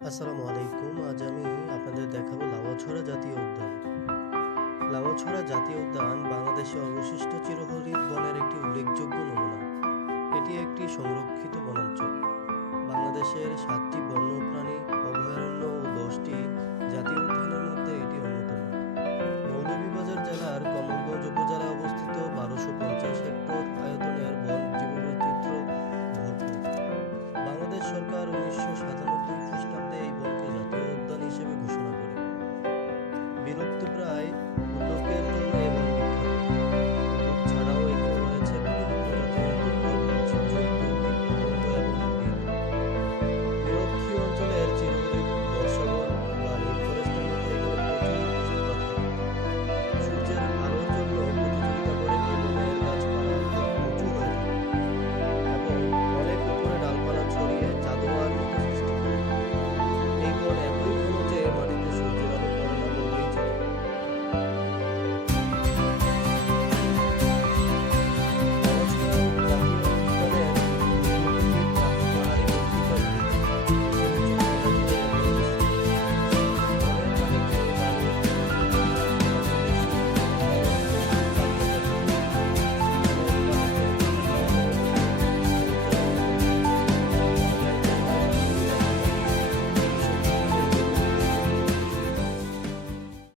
আসসালামু আলাইকুম। আজ আমি আপনাদের দেখাবো লাউয়াছড়া জাতীয় উদ্যান। লাউয়াছড়া জাতীয় উদ্যান বাংলাদেশে অবশিষ্ট চিরহরিৎ বনের একটি উল্লেখযোগ্য নমুনা। এটি একটি সংরক্ষিত বনাঞ্চল। বাংলাদেশের 7টি বন্য